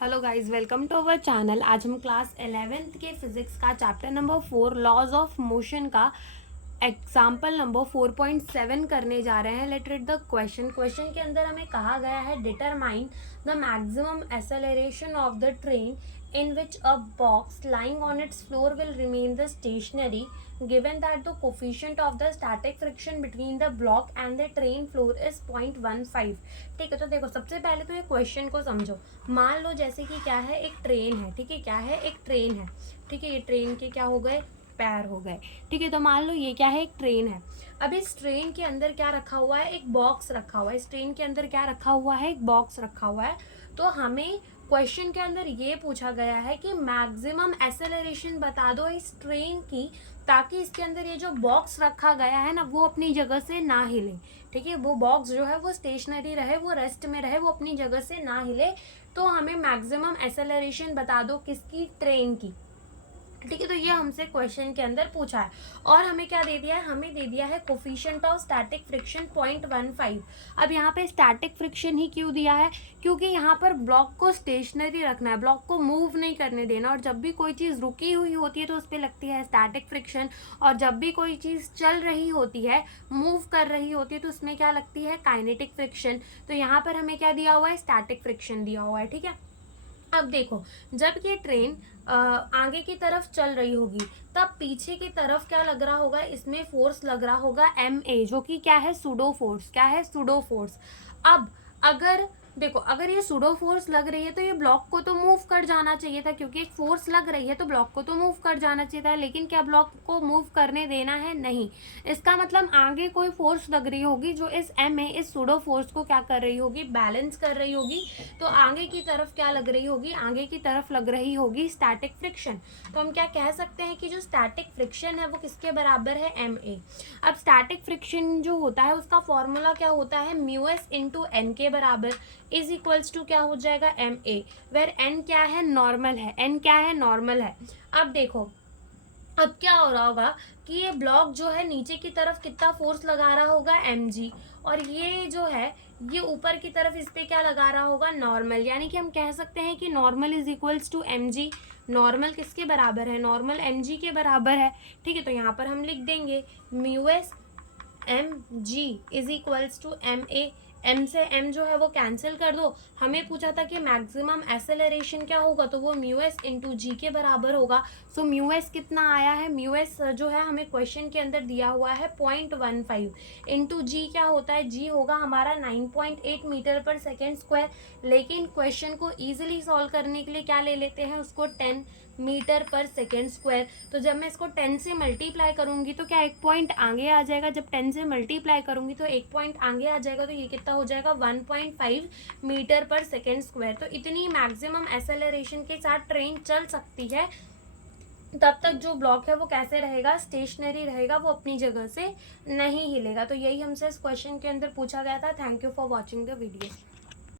Hello guys, welcome to our channel. आज हम class 11th के फिजिक्स का chapter number 4 laws of motion का एग्जाम्पल नंबर 4.7 करने जा रहे हैं। लेट रीड द क्वेश्चन के अंदर हमें कहा गया है determine the maximum acceleration of the train in which a box lying on its floor will remain the stationary given that the coefficient of the static friction between the block and the train floor is 0.15। ठीक है, तो देखो सबसे पहले तो ये question को समझो। मान लो जैसे कि क्या है, एक ट्रेन है। ठीक है, क्या है, एक ट्रेन है। ठीक है, ये ट्रेन के क्या हो गए, पैर हो गए। ठीक है, तो मान लो ये क्या है, एक ट्रेन है। अब इस ट्रेन के अंदर क्या रखा हुआ है, एक बॉक्स रखा हुआ है। इस ट्रेन के अंदर क्या रखा हुआ है, एक बॉक्स रखा हुआ है। तो हमें क्वेश्चन के अंदर ये पूछा गया है कि मैक्सिमम एक्सेलरेशन बता दो इस ट्रेन की, ताकि इसके अंदर ये जो बॉक्स रखा गया है ना, वो अपनी जगह से ना हिले। ठीक है, वो बॉक्स जो है वो स्टेशनरी रहे, वो रेस्ट में रहे, वो अपनी जगह से ना हिले। तो हमें मैक्सिमम एक्सेलरेशन बता दो किसकी, ट्रेन की। ठीक है, तो ये हमसे क्वेश्चन के अंदर पूछा है। और हमें क्या दे दिया है, हमें दे दिया है कोफिशिएंट ऑफ स्टैटिक फ्रिक्शन 0.15। अब यहाँ पे स्टैटिक फ्रिक्शन ही क्यों दिया है, क्योंकि यहाँ पर ब्लॉक को स्टेशनरी रखना है, ब्लॉक को मूव नहीं करने देना। और जब भी कोई चीज़ रुकी हुई होती है तो उस पर लगती है स्टैटिक फ्रिक्शन, और जब भी कोई चीज़ चल रही होती है, मूव कर रही होती है, तो उसमें क्या लगती है, काइनेटिक फ्रिक्शन। तो यहाँ पर हमें क्या दिया हुआ है, स्टैटिक फ्रिक्शन दिया हुआ है। ठीक है, अब देखो जब ये ट्रेन आगे की तरफ चल रही होगी, तब पीछे की तरफ क्या लग रहा होगा, इसमें फोर्स लग रहा होगा ma, जो कि क्या है, सुडो फोर्स। क्या है, सुडो फोर्स। अब अगर देखो, अगर ये सुडो फोर्स लग रही है तो ये ब्लॉक को तो मूव कर जाना चाहिए था, क्योंकि एक फोर्स लग रही है तो ब्लॉक को तो मूव कर जाना चाहिए था। लेकिन क्या ब्लॉक को मूव करने देना है, नहीं। इसका मतलब आगे कोई फोर्स लग रही होगी जो इस ma, इस सुडो फोर्स को क्या कर रही होगी, बैलेंस कर रही होगी। तो आगे की तरफ क्या लग रही होगी, आगे की तरफ लग रही होगी स्टैटिक फ्रिक्शन। तो हम क्या कह सकते हैं कि जो स्टैटिक फ्रिक्शन है वो किसके बराबर है, ma। अब स्टैटिक फ्रिक्शन जो होता है उसका फॉर्मूला क्या होता है, म्यू एस इंटू एन के बराबर इज इक्वल्स टू क्या हो जाएगा, ma, वेर एन क्या है, नॉर्मल है। एन क्या है, नॉर्मल है। अब देखो, अब क्या हो रहा होगा कि ये ब्लॉक जो है नीचे की तरफ कितना फोर्स लगा रहा होगा, mg, और ये जो है ये ऊपर की तरफ इस पे क्या लगा रहा होगा, नॉर्मल। यानी कि हम कह सकते हैं कि normal is equals to mg। Normal किसके बराबर है, नॉर्मल mg के बराबर है। ठीक है, तो यहाँ पर हम लिख देंगे mu s mg is equals to ma। m से m जो है वो कैंसिल कर दो। हमें पूछा था कि मैक्सिमम एक्सेलरेशन क्या होगा, तो वो म्यू एस इंटू जी के बराबर होगा। सो म्यू एस कितना आया है, म्यू एस जो है हमें क्वेश्चन के अंदर दिया हुआ है 0.15 इंटू जी क्या होता है, जी होगा हमारा 9.8 मीटर पर सेकेंड स्क्वायर। लेकिन क्वेश्चन को ईजिली सॉल्व करने के लिए क्या ले लेते हैं, उसको 10 मीटर पर सेकेंड स्क्वायर। तो जब मैं इसको 10 से मल्टीप्लाई करूंगी तो क्या एक पॉइंट आगे आ जाएगा, जब 10 से मल्टीप्लाई करूंगी तो एक पॉइंट आगे आ जाएगा। तो ये कितना हो जाएगा, 1.5 मीटर पर सेकेंड स्क्वायर। तो इतनी मैक्सिमम एक्सेलरेशन के साथ ट्रेन चल सकती है। तब तक जो ब्लॉक है वो कैसे रहेगा, स्टेशनरी रहेगा, वो अपनी जगह से नहीं हिलेगा। तो यही हमसे इस क्वेश्चन के अंदर पूछा गया था। Thank you for watching the video.